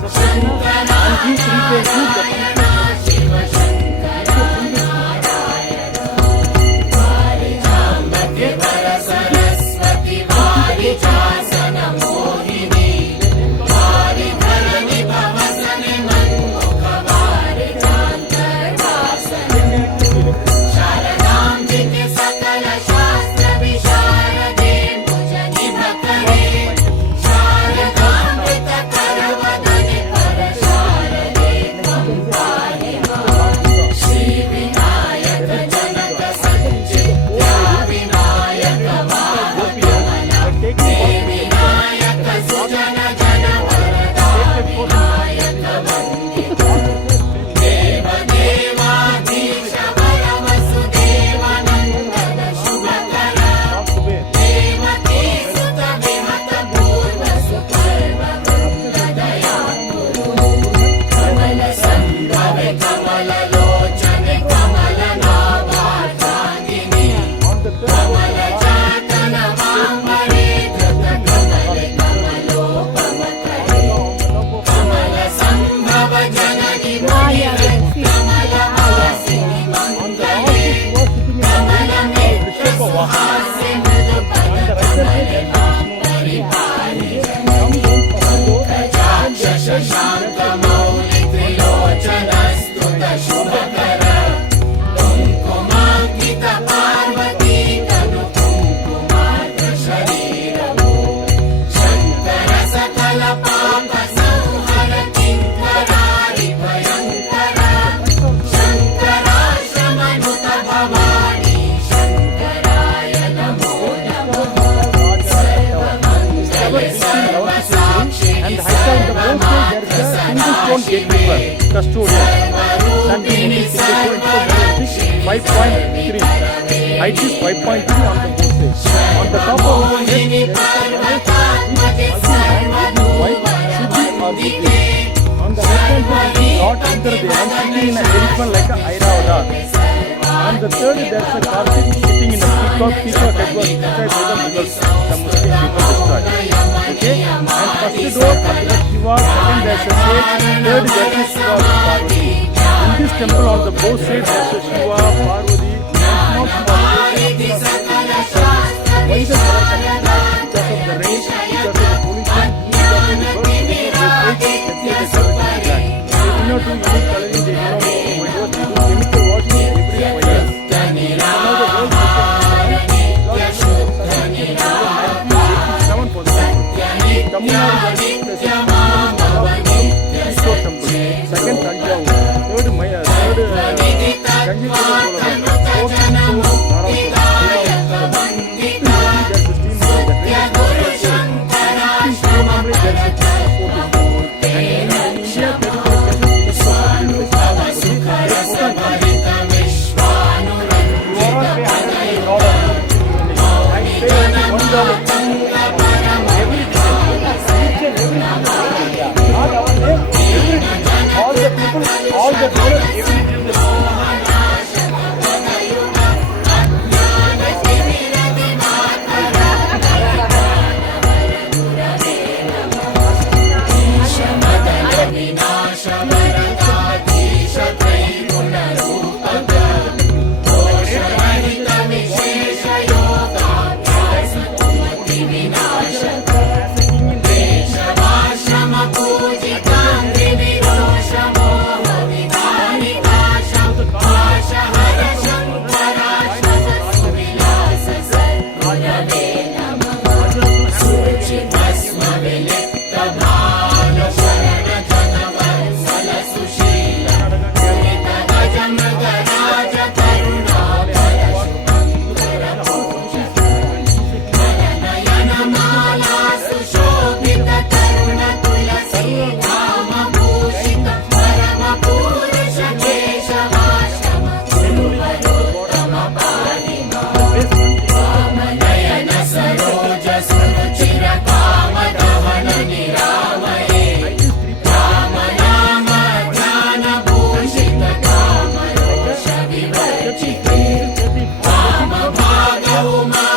the separation and give three phases the custodian. Standing is 5.3. Height is 5.3 on the both sides. On the top of the head, there is on the left hand side, not under the hand, sitting in an elephant like an Airauda. On the third, there is a carpet sitting in a peacock head was destroyed by the Mughals. The Muslim people destroyed. Okay? And first door, Shiva, second there is a sage, third there is Shiva Parvati. In this temple on the both sides there is a Shiva, Parvati, and why is it because of the rain, because of the pollution, because of the birds, because of the land. They do not do unique coloring, they do not do chemical washing every 5 years. Now the world Tamil Nadu temple, second Tanjavur, third Maya, third all the donors, Uma